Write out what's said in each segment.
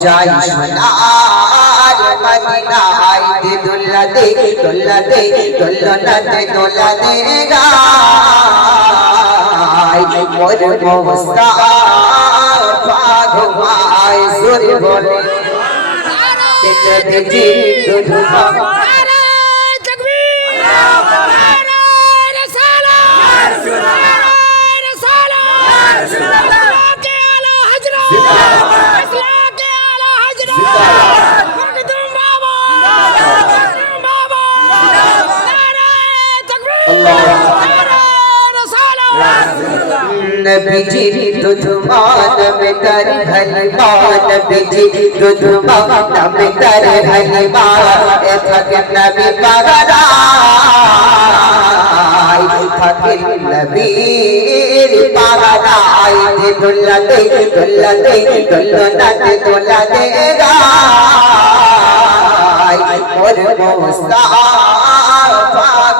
যাই সোনার মদিনায় দে দোলা দে দোলা দে দোলনাতে দোলা দে গায় মোর মুস্তাফা ঘুমায় সুর বলে তেতে দেখি দুধুমা नबीजी दुधमान में कर हलवा नबीजी दुधमान में कर हलवा थक नबी पगड़ाई थक नबी पगड़ाई दे दुल्ला दे दुल्ला दे दुल्ला दे दुल्ला दे गाय और मुस्ताफा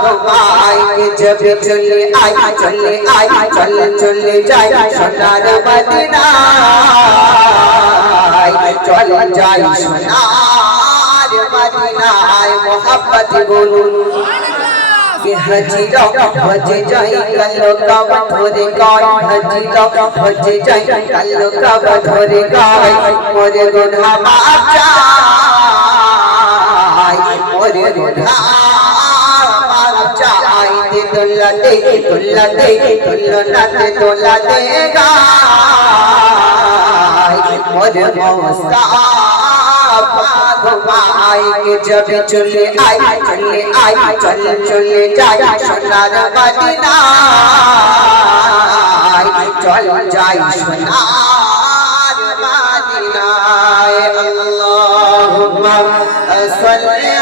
घुमाए के जब चले आई चले चले जाए सोनार मदीना चल जाए सोनार मदीना मोहब्बत बोलूं के हजीरा भज जाए कलो कब धोरे गाय हजीरा भज जाए कलो कब धोरे गाय मोरे गुना माफ जाए मोरे गुना दुल्ला दे दुल्ला दे दुल्ला दे दुल्ला दे गाय मोर मुस्ताफा घुमाए के जब चले आई चले जाए सोनार मदीना चल जाए सोनार मदीना अल्लाहुम्मा सल्ली